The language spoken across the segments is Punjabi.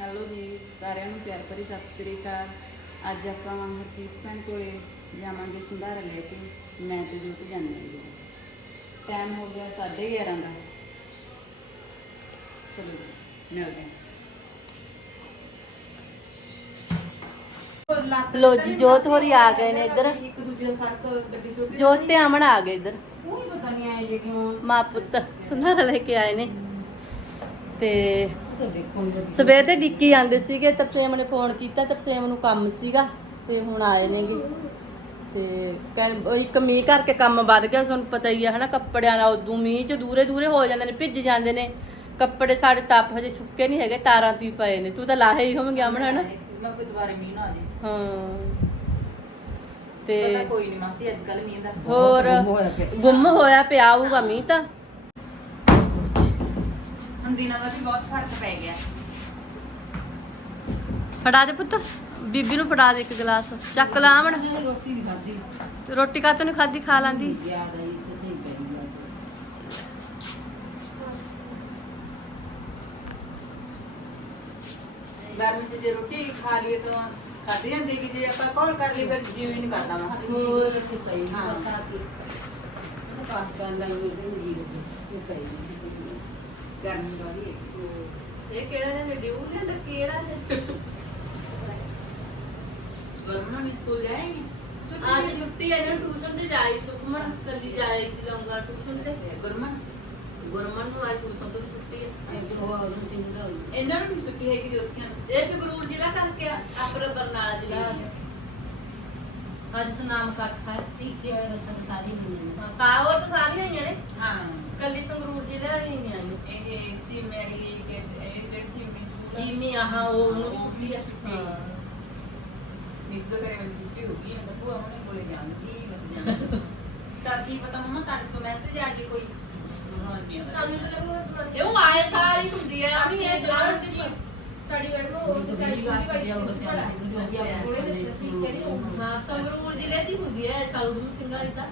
ਹੈਲੋ ਜੀ ਸਾਰਿਆਂ ਨੂੰ ਪਿਆਰ ਭਰੀ ਸਤਿ ਸ੍ਰੀ ਅਕਾਲ। ਅੱਜ ਆਪਾਂ ਹਰਕੀਤ ਭੈਣ ਕੋਲੇ ਜਾਵਾਂਗੇ ਸੰਧਾਰਾ ਲੈ ਕੇ। ਮੈਂ ਤੇ ਜੋਤ ਜਾਂਦੇ ਹਾਂ ਜੀ। ਟਾਈਮ ਹੋ ਗਿਆ 11:30 ਦਾ। ਚਲੋ ਜੀ, ਮਿਲਦੇ ਹਾਂ। ਲੋ ਜੀ ਜੋਤ ਹੋਰੀ ਆ ਗਏ ਨੇ ਇੱਧਰ। ਇੱਕ ਦੂਜੇ ਦਾ ਫ਼ਰਕ ਗੱਡੀ ਛੋਟੀ ਜੋਤ ਤੇ ਅਮਨ ਆ ਗਏ ਇੱਧਰ। ਉਹ ਹੀ ਪਤਾ ਨਹੀਂ ਆਏ ਜੇ ਕਿਉਂ ਮਾਂ ਪੁੱਤ ਸੰਧਾਰਾ ਲੈ ਕੇ ਆਏ ਨੇ। ਤੇ ਤਾਂ ਦੇਖੋ ਜੀ ਸਵੇਰ ਤੇ ਡਿੱਕੀ ਆਂਦੇ ਸੀਗੇ ਤਰਸੇਮ ਨੇ ਫੋਨ ਕੀਤਾ ਤਰਸੇਮ ਨੂੰ ਕੰਮ ਸੀਗਾ ਤੇ ਹੁਣ ਆਏ ਨੇਗੇ। ਤੇ ਕਹਿੰ- ਇੱਕ ਮੀਂਹ ਕਰਕੇ ਕੰਮ ਵੱਧ ਗਿਆ ਤੁਹਾਨੂੰ ਪਤਾ ਹੀ ਆ ਹਨਾ ਕੱਪੜਿਆਂ ਦਾ ਉਦੋਂ ਮੀਂਹ ਚ ਦੂਰੇ ਦੂਰੇ ਹੋ ਜਾਂਦੇ ਨੇ ਭਿੱਜ ਜਾਂਦੇ ਨੇ। ਕੱਪੜੇ ਸਾਡੇ ਤਪ ਹਜੇ ਸੁੱਕੇ ਨਹੀਂ ਹੈਗੇ ਤਾਰਾਂ ਤੀ ਪਏ ਨੇ। ਤੂੰ ਤਾਂ ਲਾਹੇ ਹੀ ਹੋਣਗੇ ਅਮਨ ਹਨਾ? ਮੈਂ ਕੋਈ ਦੁਬਾਰੇ ਮੀਂਹ ਨਾ ਆ ਜੇ। ਹਾਂ। ਪਤਾ ਤੇ ਕੋਈ ਨਹੀਂ ਮਾਸੀ ਅੱਜ ਕੱਲ ਮੀਂਹ ਦਾ ਹੋਰ। ਗੁੰਮ ਹੋਇਆ ਪਿਆ। ਆਊਗਾ ਮੀਂਹ ਤਾਂ। ਹੁਣ ਦਿਨਾਂ ਦਾ ਵੀ ਬਹੁਤ ਫ਼ਰਕ ਪੈ ਗਿਆ। ਫੜਾ ਦੇ ਪੁੱਤ ਬੀਬੀ ਨੂੰ ਫੜਾ ਦੇ ਇੱਕ ਗਲਾਸ। ਚੱਕ ਲਾ ਆਵਣ। ਰੋਟੀ ਨਹੀਂ ਖਾਧੀ। ਤੇ ਰੋਟੀ ਕਾਤੋਂ ਨਹੀਂ ਖਾਦੀ ਖਾ ਲਾਂਦੀ। ਯਾਦ ਆਈ ਤੇ ਨਹੀਂ ਕਰੀ ਯਾਦ ਗਰਮੀ ਚ ਜੇ ਰੋਟੀ ਖਾ ਲਈਏ ਤਾਂ ਖਾਦੀ ਜਾਂਦੀ ਕਿ ਜੇ ਆਪਾਂ ਕੌਲ ਕਰ ਲਈ ਫਿਰ ਜਿਵੇਂ ਨਹੀਂ ਕਰਦਾ ਵਾ। ਉਹ ਤੇ ਪਈ ਹਾਂ। ਨਹੀਂ ਪਤਾ ਕਿ ਉਹ ਕਾਹ ਕਰ ਲੈਂਦੇ ਨੇ ਜੀ ਉਹ ਪਈ ਗਰਮੀ ਵਾਲੀ ਹੈ। ਇਹ ਕਿਹੜਾ ਨੇ ਡਿਊ ਲਿਆਂਦਾ ਕਿਹੜਾ ਨੇ ਗਰਮੀ ਨਾਲ ਸਕੂਲ ਜਾਏਗੀ? ਅੱਜ ਛੁੱਟੀ ਹੈ ਨਾ ਟਿਊਸ਼ਨ ਤੇ ਜਾਈ ਸੁਖਮਨ ਸੱਲੀ ਜਾਈ ਚਲਾਉਂਗਾ ਟਿਊਸ਼ਨ ਤੇ। ਗੁਰਮਨ? ਗੁਰਮਨ ਨੂੰ ਅੱਜ ਟਿਊਸ਼ਨ ਤੋਂ ਵੀ ਛੁੱਟੀ ਹੈ। ਇੱਕ ਉਹ ਰੋਟੀ ਨਹੀਂ ਦੋ ਇਹਨਾਂ ਨੂੰ ਵੀ ਛੁੱਟੀ ਹੈਗੀ ਜੋਤੀਆਂ ਨੂੰ ਇਹ ਸੰਗਰੂਰ ਜ਼ਿਲ੍ਹਾ ਕਰਕੇ ਆਪਰ ਬਰਨਾਲਾ ਜ਼ਿਲ੍ਹਾ ਆ ਗਿਆ। ਅੱਜ ਸਨਾਮ ਇਕੱਠਾ ਹੈ। ਠੀਕ ਹੈ ਰਸਮ ਸਾਰੀ ਨਹੀਂ ਹਾਂ, ਸਾ ਉਹ ਤਾਂ ਸਾਰੀਆਂ ਹੀ ਨੇ। ਹਾਂ। ਕੱਲੀ ਸੰਗਰੂਰ ਜ਼ਿਲ੍ਹਾ ਵਾਲੀ ਨਹੀਂ ਆਈ। ਇਹ ਕਿ ਇਹ ਜਿਹੜੀ ਸਕੂਲ ਜੀਮੀ ਆਹਾਂ ਉਹ ਉਹਨੂੰ ਛੁੱਟੀ ਹੈ ਹਾਂ। ਨੀਤ ਤੋਂ ਕਰੇ ਛੁੱਟੀ ਹੋ ਗਈ ਹੈ ਬੁਆ ਉਹਨੇ ਕੋਲੇ ਜਾਣਗੀ ਤਾਂ ਕੀ ਪਤਾ ਮਮਾ ਤੁਹਾਡੇ ਤੋਂ ਮੈਸੇਜ ਆ ਜੇ ਕੋਈ। ਸਾਨੂੰ ਤਾਂ ਉਹ ਆਏ ਹੁੰਦੀ ਆ ਇਹ ਦੀ ਸਾਡੀ ਮੈਡਮ ਉਹ ਸਕਾਈ ਦੀ ਵਾਈਸ ਪ੍ਰਿੰਸੀਪਲ ਹੈ ਉਹਨੇ ਦੱਸਿਆ ਸੀ ਕਿਹੜੀ ਉਹ ਸੰਗਰੂਰ ਜ਼ਿਲ੍ਹੇ 'ਚ ਹੀ ਹੁੰਦੀ ਹੈ ਸਾਲ ਉਦੋਂ ਸਿੰਘ ਵਾਲੀ ਤਾਂ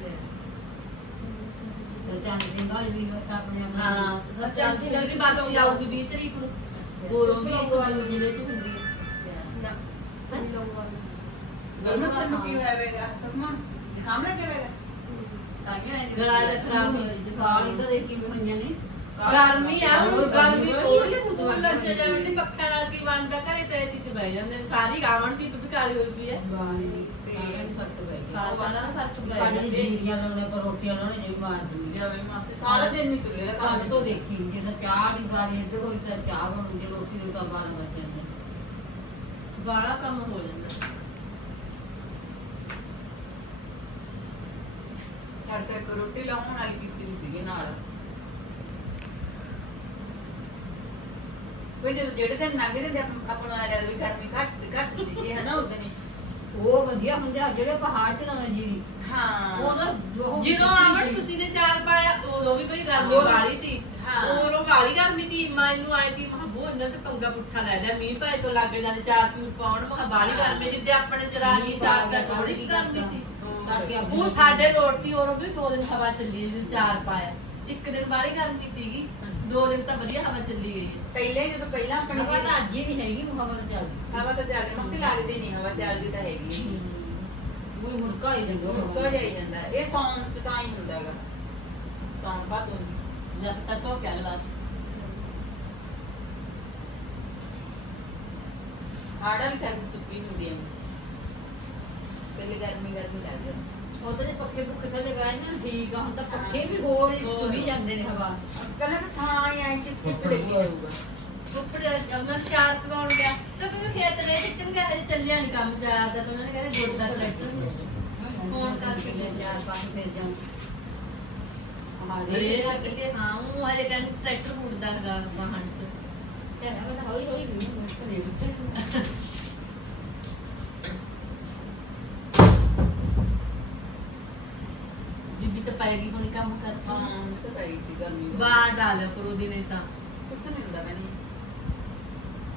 ਰਚਨ ਸਿੰਘ ਵਾਲੀ ਵੀ ਬਸ ਆਪਣੇ ਆਪਣੇ ਹਾਂ ਹਰਚੰਦ ਸਿੰਘ ਦੀ ਬਾਕੀ ਆਊਗੀ 20 ਤਰੀਕ ਨੂੰ। ਗੋਰੋਂ ਵੀ ਸੰਗਰੂਰ ਜ਼ਿਲ੍ਹੇ 'ਚ ਹੁੰਦੀ ਹੈ। ਨਾ ਨਹੀਂ ਲੋਗੋ ਗਰਮਨ ਤੈਨੂੰ ਕੀ ਹੋਇਆ ਵੇਗਾ ਸੁਖਮਨ ਜ਼ੁਕਾਮ ਲੱਗ ਗਿਆ ਤਾਂ ਕੀ ਹੋਇਆ ਗਲਾ ਜਿਹਾ ਖਰਾਬ ਹੋ। ਕਾਲੀ ਜਾਂਦਾ ਤਾਂ ਦੇਖੀ ਵੀ ਹੋਈਆਂ ਨੇ। ਗਰਮੀ ਆ ਹੁਣ ਗਰਮੀ ਥੋੜੀ ਜਿਹੀ ਸਕੂਲ ਲੱਗ ਜਾਂਦੀ ਪੱਖਾ ਨਾਲ ਕੀ ਬਣਦਾ ਘਰੇ ਤੇ ਏਸੀ 'ਚ ਬਹਿ ਜਾਂਦੇ ਸਾਰੀ ਗਾਵਣ ਦੀ ਵੀ ਕਾਲੀ ਹੋਈ ਪਈ ਹੈ। ਸਾਰਿਆਂ ਨੂੰ ਫ਼ਰਕ ਪੈ ਗਿਆ ਹਾਂ ਸਾਰਾ ਨਾ ਫ਼ਰਕ ਪੈ ਕੱਲ ਗਿਆ ਜੀਰੀਆਂ ਲਾਉਣੇ ਪਰ ਰੋਟੀਆਂ ਲਾਉਣੇ ਜਿਵੇਂ ਮਾਰ ਦਿੰਦੀ ਜਾਵੇ ਮਾਸੀ ਸਾਰਾ ਦਿਨ ਨਹੀਂ ਤੁਰੇ ਕੱਲ ਤੋਂ ਦੇਖੀ ਜੇ ਚਾਹ ਦੀ ਵਾਰੀ ਇੱਧਰ ਹੋਈ ਤਾਂ ਚਾਹ ਬਣੂਗੀ ਰੋਟੀ ਦੇ ਤਾਂ 12 ਵਜੇ ਜਾਂਦੇ ਬਾਹਲਾ ਕੰਮ ਹੋ ਜਾਂਦਾ। ਸਾਡੇ ਇੱਕ ਰੋਟੀ ਲਾਉਣ ਵਾਲੀ ਕੀਤੀ ਵੀ ਸੀਗੀ ਨਾਲ। ਕੋਈ ਜਦੋਂ ਜਿਹੜੇ ਦਿਨ ਲੰਘਦੇ ਤੇ ਆਪਾਂ ਆਪਾਂ ਨੂੰ ਆ ਜਾਂਦਾ ਵੀ ਗਰਮੀ ਘੱਟ ਘੱਟ ਸੀਗੀ ਹਨਾ ਉਦੋਂ ਉਹ ਵਧੀਆ ਹੁੰਦੇ ਆ ਜਿਹੜੇ ਪਹਾੜ ਚ ਲਾਉਣੇ ਜੀ ਹਾਂ। ਉਹ ਨਾ ਜਦੋਂ ਆਵਣ ਤੁਸੀਂ ਨੇ ਚਾਰ ਪਾਇਆ ਉਦੋਂ ਵੀ ਬਈ ਗਰਮੀ ਵਾਲੀ ਤੀ ਹਾਂ। ਉਦੋਂ ਵਾਲੀ ਗਰਮੀ ਤੀ ਮੈਨੂੰ ਆਈ ਤੀ ਮਹਾ ਬੋ ਇਹਨਾਂ ਤੇ ਪੰਗਾ ਪੁੱਠਾ ਲੈ ਲਿਆ ਮੀਂਹ ਭਾਏ ਤੋਂ ਲੱਗ ਜਾਂਦੇ ਚਾਰ ਚੂਰ ਪਾਉਣ ਮਹਾ ਬਾਲੀ ਗਰਮੀ ਜਿੱਦੇ ਆਪਣੇ ਚਰਾ ਗਈ ਚਾਰ ਦਾ ਥੋੜੀ ਗਰਮੀ ਤੀ ਤੜਕੇ ਉਹ ਸਾਡੇ ਰੋਡ ਤੀ ਉਦੋਂ ਵੀ ਦੋ ਦਿਨ ਹਵਾ ਚੱਲੀ ਜਦੋਂ ਚਾਰ ਪਾਇਆ। ਇੱਕ ਦਿਨ ਬਾਲੀ ਗਰਮੀ ਤੀਗੀ ਦੋ ਦਿਨ ਤਾਂ ਵਧੀਆ ਹਵਾ ਚੱਲੀ ਗਈ ਹੈ। ਪਹਿਲੇ ਜਦੋਂ ਪਹਿਲਾਂ ਆਪਣੀ ਹਵਾ ਤਾਂ ਅੱਜ ਹੀ ਨਹੀਂ ਹੈਗੀ ਹਵਾ ਤਾਂ ਚੱਲਦੀ। ਹਵਾ ਤਾਂ ਚੱਲਦੀ ਮਸੀ ਲੱਗਦੀ ਨਹੀਂ ਹਵਾ ਚੱਲਦੀ ਤਾਂ ਹੈਗੀ ਹੈ। ਉਹ ਮੁੜਕਾ ਹੀ ਜਾਂਦਾ ਉਹ ਮੁੱਕਾ ਜਾਈ ਜਾਂਦਾ। ਇਹ ਸੌਣ ਚ ਤਾਂ ਹੀ ਹੁੰਦਾ ਹੈਗਾ। ਸੌਣ ਬਾਅਦ ਜਦ ਤੱਕ ਉਹ ਕਿਆ ਗਲਾਸ। ਆੜਾ ਵੀ ਕਰ ਸੁੱਕੀ ਹੁੰਦੀ ਹੈ ਪਹਿਲੇ ਗਰਮੀ ਗਰਮੀ ਲੱਗਦੀ ਹੈ ਉਹਦੇ ਪੱਖੇ ਪੁੱਖੇ ਥੱਲੇ ਬਹਿ ਨਾ ਠੀਕ ਆ ਹੁਣ ਤਾਂ ਪੱਖੇ ਵੀ ਹੋਰ ਹੀ ਤੁਰੀ ਜਾਂਦੇ ਨੇ ਹਵਾ। ਕਹਿੰਦਾ ਤਾਂ ਥਾਂ ਹੀ ਆਈ ਚਿੱਪ ਚਿੱਪ ਲੱਗੀ ਰਹੂਗਾ ਕੱਪੜੇ ਉਹਨਾਂ ਸ਼ਾਰ ਪਵਾਉਣ ਗਿਆ। ਤਾਂ ਤੂੰ ਖੇਤ ਲੈ ਟਿਕਣ ਗਿਆ ਹਜੇ ਚੱਲਿਆ ਨਹੀਂ ਕੰਮ ਚਾਰ ਦਾ ਤਾਂ ਉਹਨਾਂ ਨੇ ਕਹਿੰਦੇ ਗੁੱਡ ਦਾ ਟਰੈਕਟਰ ਫੋਨ ਕਰਕੇ ਲੈ ਚਾਰ ਪੰਜ ਫਿਰ ਜਾਂ ਹਮਾਰੇ ਕਿ ਹਾਂ ਉਹ ਹਜੇ ਕਹਿੰਦੇ ਟਰੈਕਟਰ ਮੁੜਦਾ ਹੈਗਾ ਵਾਹਨ ਚ। ਤੇ ਹਵਾ ਹੌਲੀ ਹੌਲੀ ਵੀ ਮੁੜਕਾ ਲੈ ਉੱਤੇ ਬੀਬੀ ਤਾਂ ਪਾਏਗੀ ਹੁਣੀ ਕੰਮ ਹਾਂ ਕਰਦੀ ਮੈਂ ਤਾਂ ਪਈ ਸੀ ਗਰਮੀ ਦਾ। ਬਾਹਰ ਡਾਲਿਆ ਕਰੋ ਦਿਨੇ ਤਾਂ। ਕੁਛ ਨਹੀਂ ਹੁੰਦਾ ਮੈਨੇ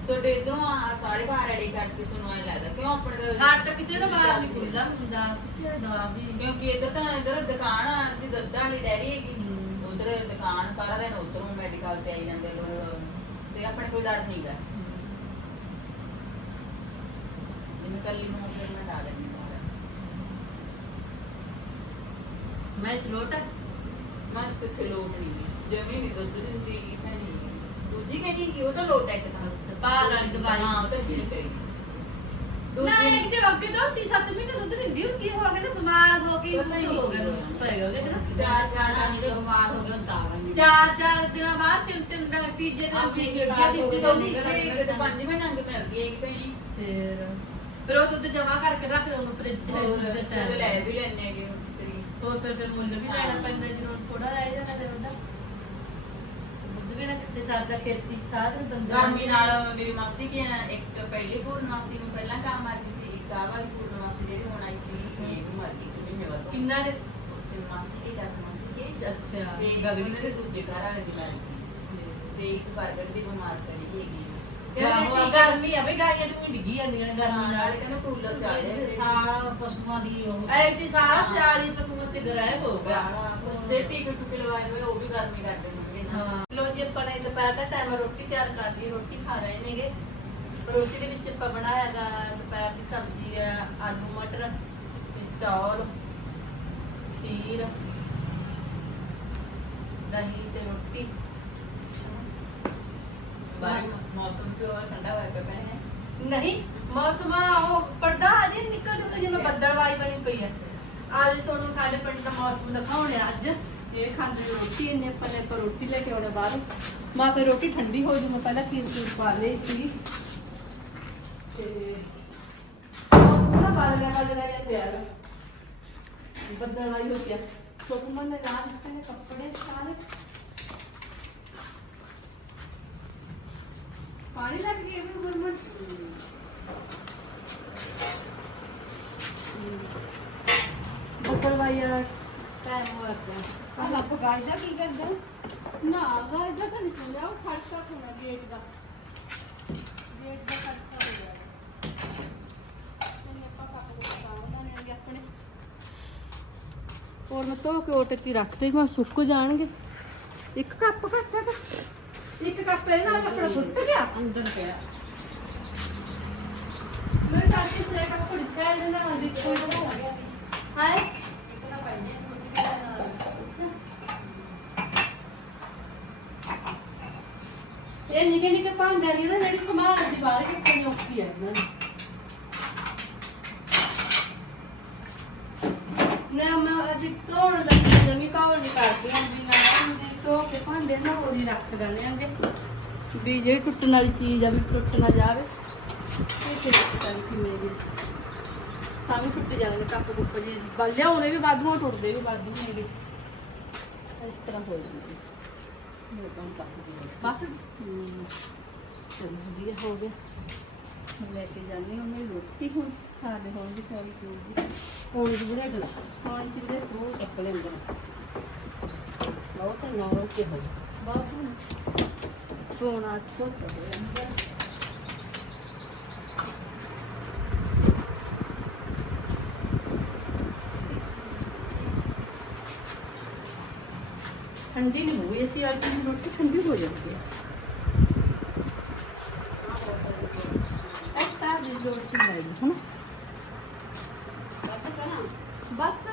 ਤੁਹਾਡੇ ਇਧਰੋਂ ਆ ਸਾਰੇ ਬਾਹਰ ਰੈਡੀ ਕਰਕੇ ਤੁਹਾਨੂੰ ਐ ਲੱਗਦਾ ਕਿਉਂ ਆਪਣੇ ਦਾ ਸਾਡ ਤਾਂ ਕਿਸੇ ਦਾ ਬਾਹਰ ਨਹੀਂ ਖੁੱਲਦਾ ਹੁੰਦਾ ਕਿਸੇ ਦਾ ਵੀ। ਕਿਉਂਕਿ ਇਧਰ ਤਾਂ ਇਧਰ ਦੁਕਾਨ ਆ ਦੀ ਦੱਦਾਂ ਵਾਲੀ ਡੈਰੀ ਹੈਗੀ। ਹਮ। ਉਧਰ ਦੁਕਾਨ ਸਾਰਾ ਦਿਨ ਉਧਰੋਂ ਮੈਡੀਕਲ ਤੇ ਆਈ ਜਾਂਦੇ ਲੋਕ। ਤੇ ਆਪਣੇ ਕੋਈ ਡਰ ਨਹੀਂਗਾ ਕੱਲੀ ਨੂੰ ਫਿਰ ਮੈਂ ਲਾ ਲੈਂਦੀ ਹਾਂ। ਮੈਂ ਸਲੋਟ ਮੈਂ ਕਿੱਥੇ ਲੋਟ ਨਹੀਂ ਹੈ ਜਮੀ ਨਹੀਂ ਦੁੱਧ ਦਿੰਦੀ ਹੈ ਨਹੀਂ। ਦੂਜੀ ਕਹਿੰਦੀ ਕਿ ਉਹ ਤਾਂ ਲੋਟ ਹੈ ਇੱਕ ਤਾਂ। ਬਸ, ਬਾਹਰ ਵਾਲੀ ਦਵਾਈ। ਹਾਂ ਉਹ ਤਾਂ ਠੀਕ ਹੈ ਨਾ ਇੱਕ ਤੇ ਅੱਗੇ ਤੋਂ 6-7 ਮਹੀਨੇ ਦੁੱਧ ਦਿੰਦੀ ਹੁਣ ਕੀ ਹੋ ਗਿਆ ਨਾ ਬਿਮਾਰ ਹੋ ਕੇ ਪਤਾ ਹੀ ਹੋ ਗਿਆ। ਨੁਕਸ ਪੈ ਗਿਆ ਉਹਦੇ ਹਨਾ ਚਾਰ ਚਾਰ ਜਿਹੜੇ ਬਿਮਾਰ ਹੋ ਗਏ ਹੁਣ ਤਾਂ ਆਵਾਂਗੇ। ਚਾਰ ਚਾਰ ਦਿਨਾਂ ਬਾਅਦ ਤਿੰਨ ਤਿੰਨ ਦਿਨ ਤੀਜੇ ਦਿਨ ਆਪਣੇ ਕੇ ਬਾਅਦ ਦੀ ਹੋ ਗਏ ਤੋਂ ਜਾਂਦੇ। ਨਹੀਂ ਕਿਤੇ ਪੰਜ ਮਹੀਨੇ ਅੰਗ ਮਿਲ ਗਈ ਇੱਕ ਪੈਂਦੀ ਫਿਰ। ਫਿਰ ਉਹ ਦੁੱਧ ਜਮਾ ਕਰਕੇ ਰੱਖ ਦਊਂਗਾ ਫ੍ਰਿਜ 'ਚ ਹੋਰ ਦੇ ਤੇ ਲੈ ਟਾਈਮ ਵੀ ਲੈਣੇ ਹੈਗੇ ਤੇਰੀ ਹੋਰ ਫਿਰ ਫਿਰ ਮੁੱਲ ਵੀ ਲੈਣਾ ਪੈਂਦਾ ਜਾਂਦਾ ਤੇ ਉਹਦਾ ਦੁੱਧ ਵੀ ਸਰਦਾ ਖੇਤੀ ਦਿਨ ਬੰਦਾ ਗਰਮੀ ਨਾਲ ਮੇਰੀ ਮਾਸੀ ਕੀ ਹੈ, ਇੱਕ ਪਹਿਲੀ ਪੂਰਨਮਾਸੀ ਨੂੰ ਪਹਿਲਾਂ ਕੰਮ ਆ ਗਈ ਸੀ ਇੱਕ ਆਹ ਵਾਲੀ ਪੂਰਨਮਾਸੀ ਜਿਹੜੀ ਹੁਣ ਆਈ ਸੀ ਇਹ ਮਰ ਗਈ ਕਿ ਮਹੀਨੇ ਬਾਅਦ। ਕਿੰਨਾ ਦੇ ਤੇ ਮਾਸੀ ਕੀ ਜੱਟ ਮਾਸੀ ਕੀ ਅੱਛਾ। ਤੇ ਉਹਨਾਂ ਦੇ ਦੂਜੇ ਘਰ ਵਾਲੇ ਦੀ ਮਰ ਗਈ ਤੇ ਇੱਕ ਬਰਗਰ ਦੀ ਬਿਮਾਰ ਪੜੀ ਹੈਗੀ। ਆਹੋ, ਗਰਮੀ ਆ ਬਈ ਗਾਈਆਂ ਨੂੰ ਡਿੱਗੀ ਜਾਂਦੀਆਂ ਨੇ ਗਰਮੀ ਨਾਲੇ ਨਾਲ। ਕਹਿੰਦਾ ਕੂਲਰ ਚੱਲ ਰਿਹਾ ਸਾਰਾ ਪਸ਼ੂਆਂ ਦੀ ਉਹ। ਐ ਦੀ ਸਾਰਾ ਸਿਆਲੀ ਪਸ਼ੂਆਂ ਤੇ ਗਰਾਇਬ ਹੋ ਗਿਆ। ਤੇ ਟੀਕੇ ਟੁਕੇ ਲਵਾਏ ਹੋਏ ਉਹ ਵੀ ਗਰਮੀ ਕਰਦੇ ਨਾ ਹਾਂ। ਲੋ ਜੀ ਆਪਾਂ ਨੇ ਦੁਪਹਿਰ ਦਾ ਟਾਈਮ ਰੋਟੀ ਤਿਆਰ ਕਰ ਲਈ ਰੋਟੀ ਖਾ ਰਹੇ ਨੇਗੇ। ਰੋਟੀ ਦੇ ਵਿੱਚ ਆਪਾਂ ਬਣਾਇਆਗਾ ਦੁਪਹਿਰ ਦੀ ਸਬਜ਼ੀ ਆ ਆਲੂ ਮਟਰ ਚੌਲ ਖੀਰ ਦਹੀਂ ਤੇ ਰੋਟੀ। ਬਾਹਰ ਮੌਸਮ ਹੋਰ ਠੰਡਾ ਹੋਇਆ ਪਿਆ ਹੈ ਨਹੀਂ ਮੌਸਮ ਉਹ ਪਰਦਾ ਅਜੇ ਨਿਕਲ ਜੂਗਾ ਜਿਵੇਂ ਬੱਦਲਵਾਈ ਬਣੀ ਪਈ ਹੈ ਅੱਜ ਤੁਹਾਨੂੰ ਸਾਡੇ ਪਿੰਡ ਦਾ ਮੌਸਮ ਦਿਖਾਉਣੇ ਅੱਜ। ਇਹ ਖਾਂਦੇ ਰੋਟੀ ਇੰਨੇ ਆਪਾਂ ਨੇ ਆਪਾਂ ਰੋਟੀ ਲੈ ਕੇ ਆਉਣੇ ਬਾਹਰ। ਮਾਂ ਫਿਰ ਰੋਟੀ ਠੰਡੀ ਹੋ ਜੂ ਮੈਂ ਪਹਿਲਾਂ ਖੀਰ ਖੀਰ ਪਾ ਲਈ ਸੀ। ਤੇ ਨਾ ਬਦਲਿਆ ਬਦਲਿਆ ਜਿਹਾ ਪਿਆ ਗਾ। ਬੱਦਲਵਾਈ ਹੋ ਗਿਆ। ਸੁਖਮਨ ਨੇ ਲਾ ਦਿੱਤੇ ਨੇ ਕੱਪੜੇ, ਸਾਰੇ। ਪਾਣੀ ਲੱਗ ਗਿਆ ਵੀ ਗੁਰਮਨ ਬੱਦਲਵਾਈ ਵਾਲਾ ਟਾਈਮ ਹੋ ਗਿਆ ਆ ਲੱਭ ਗਾਇ ਦਾ ਕੀ ਕਰਦਾ ਨਾ ਗਾਇ ਦਾ ਤਾਂ ਨਹੀਂ ਚੰਗਾ ਉਹ ਖੜਕਾ ਹੋਣਾ ਗੇਟ ਦਾ। ਗੇਟ ਦਾ ਖੜਕਾ ਹੋ ਗਿਆ। ਹੋਰ ਮੈਂ ਧੋ ਕੇ ਓਟੇ ਤੇ ਰੱਖ ਦੇ ਮੈਂ ਸੁੱਕ ਜਾਣਗੇ। ਇੱਕ ਕੱਪ ਘੱਟ ਹੈ ਇੱਕ ਕੱਪ ਇਹ ਨਾਲ ਆਪਣਾ ਸੁੱਕ ਗਿਆ? ਅੰਦਰ ਪਿਆ। ਮੈਂ ਤਾਂ ਕਿ ਸੇ ਕੱਪ ਦਿੱਤਾ ਇਹਨਾਂ ਨਾਲ ਦੀ ਕੋਈ ਹੋ ਗਿਆ ਹਾਏ ਇੱਕ ਤਾਂ ਪੈਣੇ ਰੋਟੀ ਦੇ ਨਾਲ ਇਹ ਨਿੱਕੇ ਨਿੱਕੇ ਭਾਂਡੇ ਨੇ ਨਾ ਜਿਹੜੀ ਸੰਭਾਲ ਦੀ ਬਾਹਰ ਕਿੱਥੇ ਔਖੀ ਹੈ ਇਹਨਾਂ ਦੀ। ਨਾ ਮੈਂ ਅਸੀਂ ਧੋਣ ਲੱਗੀ ਜਮੀ ਕਾਵਲ ਨਹੀਂ ਕਰਦੀ ਹਾਂ ਵੀ ਨਾ ਤੁਸੀਂ ਧੋ ਕੇ ਭਾਂਡੇ ਨਾ ਉਹਦੀ ਰੱਖ ਦਿੰਦੇ ਆਂਗੇ। ਵੀ ਜਿਹੜੀ ਟੁੱਟਣ ਵਾਲੀ ਚੀਜ਼ ਆ, ਵੀ ਟੁੱਟ ਨਾ ਜਾਵੇ। ਇਹ ਤੇ ਪਤਾ ਨਹੀਂ ਕਿਵੇਂ ਦੀ ਤਾਂ ਵੀ ਟੁੱਟ ਜਾਂਦੇ ਨੇ ਕੱਪ ਕੁੱਪ ਜੀ ਬਲ ਲਿਆਉਣੇ ਵੀ ਵਾਧੂਆਂ, ਟੁੱਟਦੇ ਵੀ ਵਾਧੂ ਨੇਗੇ ਇਸ ਤਰ੍ਹਾਂ ਹੋ ਜਾਂਦੇ ਬਸ ਚਲੋ ਵਧੀਆ ਹੋ ਗਿਆ। ਹੁਣ ਲੈ ਕੇ ਜਾਂਦੇ ਹਾਂ ਉਹਨੂੰ ਰੋਟੀ ਹੁਣ। ਸਾਡੇ ਲੈ ਹੁਣ ਵੀ ਸਾਰੀ ਚੀਜ਼ ਕੋਣ ਦੀ ਬੁਰੇ ਢਲਾ ਹੁਣ ਚ ਵੀਰੇ ਉਹ ਚੱਕ ਲੈ ਅੰਦਰ ਉਹ ਤਾਂ ਨੌ ਕੇ ਹੋ ਬਹੁਤ ਹੁਣ ਫੋਨ ਆ ਸੋਚ ਰਿਹਾ ਠੰਡੀ ਨਹੀਂ ਹੋਈ ਅਸੀਂ ਅੱਜ ਦੀ ਰੋਟੀ ਠੰਡੀ ਹੋ ਜਾਂਦੀ ਹੈ। ਇੱਕ ਤਾਂ ਦੀ ਰੋਟੀ ਲੈ ਲਈ ਹਨਾ? ਬਸ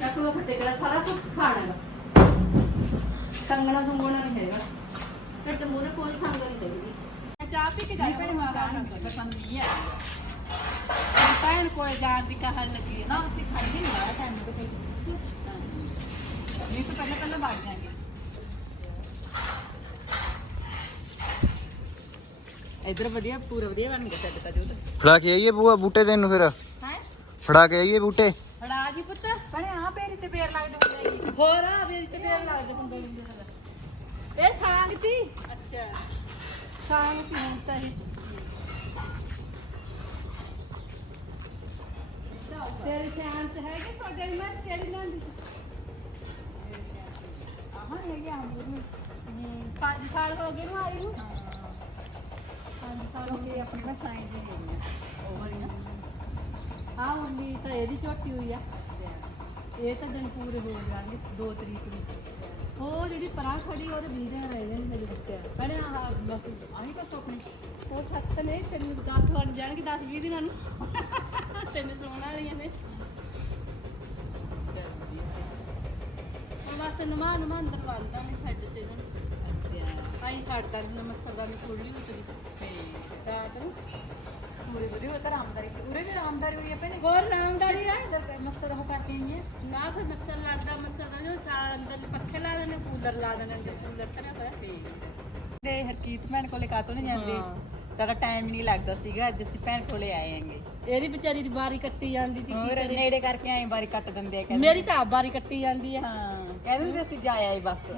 ਚਾਕੂ ਫੱਟੇ ਕਲਾ ਸਾਰਾ ਕੁਝ ਖਾਣਾ ਹੈਗਾ ਸੰਗਣਾ ਸੁੰਗਣਾ ਨਹੀਂ ਹੈਗਾ। ਫਿਰ ਤੇ ਮੂਰੇ ਕੋਈ ਸੰਗ ਨਹੀਂ ਲੱਗਦੀ ਚਾਹ ਪੀ ਕੇ ਜਾਈ ਭੈਣ ਪਸੰਦ ਨਹੀਂ ਹੈ ਭੈਣ ਕੋਲ ਜਾਣ ਦੀ ਕਹਾਣ ਲੱਗੀ ਹੈ ਨਾ। ਅਸੀਂ ਖਾਂਦੇ ਨਹੀਂ ਆ ਟਾਈਮ ਤੇ ਕੋਈ ਨਹੀਂ। ਤਾਂ ਪਹਿਲਾਂ ਪਹਿਲਾਂ ਬਾਗ ਜਾਾਂਗੇ ਇਧਰ ਵਧੀਆ ਪੂਰਾ ਵਧੀਆ ਬਣ ਗਿਆ ਸੈੱਟ ਤਾਂ ਜੋ ਫੜਾ ਕੇ ਆਈਏ ਬੂਆ ਬੂਟੇ ਤੈਨੂੰ ਫਿਰ। ਹੈ? ਫੜਾ ਕੇ ਆਈਏ ਬੂਟੇ। ਫੜਾ ਜੀ ਪੁੱਤ। ਭਣੇ ਆ ਪੇਰੀ ਤੇ ਪੇਰ ਲੱਗਦੇ ਹੁੰਦੇ ਜੀ। ਹੋਰ ਆ ਵੇ ਤੇ ਫੇਰ ਲੱਗਦੇ ਹੁੰਦੇ ਹੁੰਦੇ ਇਹ ਸਾਂਗ ਤੀ ਅੱਛਾ। ਸਾਂਗ ਤੀ ਹੁਣ ਤਾਂ ਇਹ। ਤੇਰੀ ਸ਼ਾਂਤ ਹੈ ਕਿ ਤੁਹਾਡੇ ਮੈਂ ਕਿਹੜੀ ਲੈਂਦੀ? ਆਹਾਂ ਹੈਗੇ ਆ ਮੂਰ ਨੂੰ 5 ਸਾਲ ਹੋ ਗਏ ਨੂੰ ਆਈ ਨੂੰ? 5 ਸਾਨੂੰ ਕਿਉਂਕਿ ਆਪਣੇ ਨਾ ਸਾਈਜ਼ ਹੀ ਹੈਗੀਆਂ ਉਹ ਵਾਲੀਆਂ। ਆ ਮੰਮੀ ਤਾਂ ਇਹਦੀ ਝੋਟੀ ਹੋਈ ਆ। ਇਹ ਤਾਂ ਦਿਨ ਪੂਰੇ ਹੋ ਜਾਣਗੇ 2 ਤਰੀਕ ਨੂੰ। ਉਹ ਜਿਹੜੀ ਪਰਾਂ ਖੜੀ ਉਹਦੇ 20 ਦਿਨ ਰਹਿ ਜਾਣਗੇ ਮੇਰੇ ਬੱਚੇ। ਕਹਿੰਦੇ ਆਹ ਆਹੀ ਕੋ ਚੋਕਣੀ ਉਹ ਛੱਤ ਨੇ, ਤੈਨੂੰ 10 ਬਣ ਜਾਣਗੇ 10 20 ਦਿਨਾਂ ਨੂੰ। ਤੈਨੂੰ ਸੋਣ ਵਾਲੀਆਂ ਨੇ। ਬਸ ਨਮਾ ਨਮਾ ਅੰਦਰ ਨਹੀਂ ਛੱਡ ਚ ਇਹਨਾਂ। ਨੂੰ ਨਹੀਂ ਰਾਤ ਨੂੰ। ਪੂਰੇ ਹੋਇਆ ਤਾਂ ਆਰਾਮਦਾਰੀ ਪੂਰੇ ਦੀ ਆਰਾਮਦਾਰੀ ਹੋਈ ਹੈ ਭੈਣੇ? ਹੋਰ ਆਰਾਮਦਾਰੀ ਆ। ਮਸਤ ਰਹੋ ਕਰਕੇ ਆਈ ਹੈ। ਨਾ ਫਿਰ ਮੱਸਰ ਲੜਦਾ ਮੱਸਰ ਦਾ ਜੋ ਸਾ ਅੰਦਰ ਪੱਖੇ ਲਾ ਦੇਣੇ ਕੂਲਰ ਲਾ ਦੇਣੇ ਅੰਦਰ ਕੂਲਰ ਧਰਿਆ ਹੋਇਆ ਤੇ ਹਰਕੀਤ ਭੈਣ ਕੋਲੇ ਕਾਤੋਂ ਨਹੀਂ ਜਾਂਦੇ। ਸਾਡਾ ਟਾਈਮ ਨਹੀਂ ਲੱਗਦਾ ਸੀਗਾ ਅੱਜ ਅਸੀਂ ਭੈਣ ਕੋਲੇ ਆਏ ਆਂਗੇ ਇਹਦੀ ਵਿਚਾਰੀ ਦੀ ਬਾਰੀ ਕੱਟੀ ਜਾਂਦੀ ਸੀ ਹੋਰ ਨੇੜੇ ਕਰਕੇ ਆਏ ਬਾਰੀ ਕੱਟ ਦਿੰਦੇ ਆ ਕਹਿੰਦੇ ਮੇਰੀ ਤਾਂ ਆਪ ਬਾਰੀ ਕੱਟੀ ਜਾਂਦੀ ਆ ਹਾਂ ਕਹਿੰਦੇ ਅਸੀਂ ਜਾ ਆਏ ਬਸ।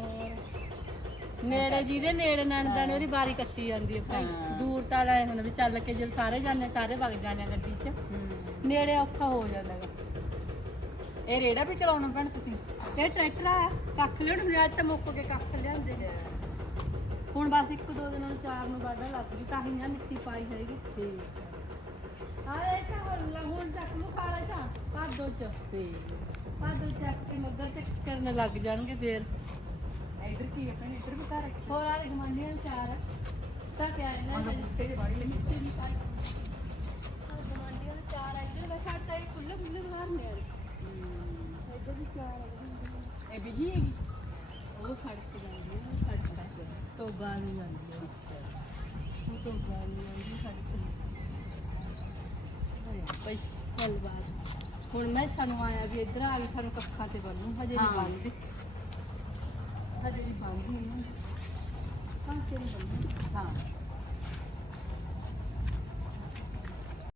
ਨੇੜੇ ਜਿਹਦੇ ਨੇੜੇ ਨਣਦਾ ਨੇ ਉਹਦੀ ਬਾਰੀ ਕੱਟੀ ਜਾਂਦੀ ਭਾਈ। ਹਾਂ। ਦੂਰ ਤਾਂ ਲੈ ਹੁਣ ਵੀ ਚੱਲ ਕੇ ਜਦੋਂ ਸਾਰੇ ਜਾਂਦੇ ਸਾਰੇ ਵਗ ਜਾਂਦੇ ਆ ਗੱਡੀ 'ਚ। ਨੇੜੇ ਔਖਾ ਹੋ ਜਾਂਦਾ ਗਾ। ਇਹ ਰੇੜਾ ਵੀ ਚਲਾਉਣਾ ਭੈਣ ਤੁਸੀਂ? ਇਹ ਟਰੈਕਟਰ ਆ ਕੱਖ ਲੈਣ ਅੱਜ ਤਾਂ ਮੁੱਕ ਕੇ ਕੱਖ ਲਿਆਂਦੇ ਹੁਣ ਬਸ ਇੱਕ ਦੋ ਦਿਨਾਂ ਨੂੰ ਚਾਰ ਨੂੰ ਵਾਢਾ ਲੱਗ ਗਈ ਤਾਂ ਹੀ ਨਾ ਮਿੱਟੀ ਪਾਈ ਹੈਗੀ। ਠੀਕ। ਆ ਇਹ ਤਾਂ ਹੁਣ ਹੁਣ ਤੱਕ ਨੂੰ ਖਾਲਾ ਚਾ ਪਾਦੋ ਚ। ਠੀਕ। ਪਾਦੋ ਚੱਕ ਕੇ ਮੱਗਰ ਚੱਕ ਕਰਨ ਲੱਗ ਜਾਣਗੇ ਫੇਰ। ਇੱਧਰ ਕੀ ਹੈ ਭੈਣ ਇੱਧਰ ਵੀ ਹੋਰ ਗਮਾਂਡੀਆਂ ਚਾਰ। ਤਾਂ ਕਿਆ ਇਹਨਾਂ ਨੇ ਤੇਰੇ ਬਾੜੀ ਲੱਗੀ ਤੇਰੀ ਪਾਈ ਗਮਾਂਡੀਆਂ ਨੂੰ ਚਾਰ ਆ ਇੱਧਰ ਦਾ ਛੱਡ ਤਾਂ ਖੁੱਲੇ ਖੁੱਲੇ ਬਾਹਰ ਨੇ ਯਾਰ ਇੱਧਰ ਵੀ ਚਾਰ ਆ ਇਹ ਬਿਜ਼ੀ ਹੈਗੀ ਉਹ ਸੜਕ ਤੇ ਜਾਂਦੀ ਹੈ ਉਹ ਸੜਕ ਤੇ ਤੋਬਾ ਨੂੰ ਜਾਂਦੀ ਹੈ ਉਹ ਤੋਬਾ ਨੂੰ ਜਾਂਦੀ ਹੈ ਸੜਕ ਤੇ ਹੋਇਆ ਭਾਈ ਚੱਲ ਬਾਤ ਹੁਣ ਮੈਂ ਸਾਨੂੰ ਆਇਆ ਵੀ ਇੱਧਰ ਆ ਕੇ ਸਾਨੂੰ ਕੱਖਾਂ ਤੇ ਬੰਨੂ ਹਜੇ ਨਹੀਂ ਹਾਂ। ਬੰਨਦੀ ਹਜੇ ਨਹੀਂ ਬੰਨਦੀ ਇਹਨਾਂ ਨੂੰ ਕਾਂਚੇ ਨਹੀਂ ਬੰਨਦੀ ਹਾਂ।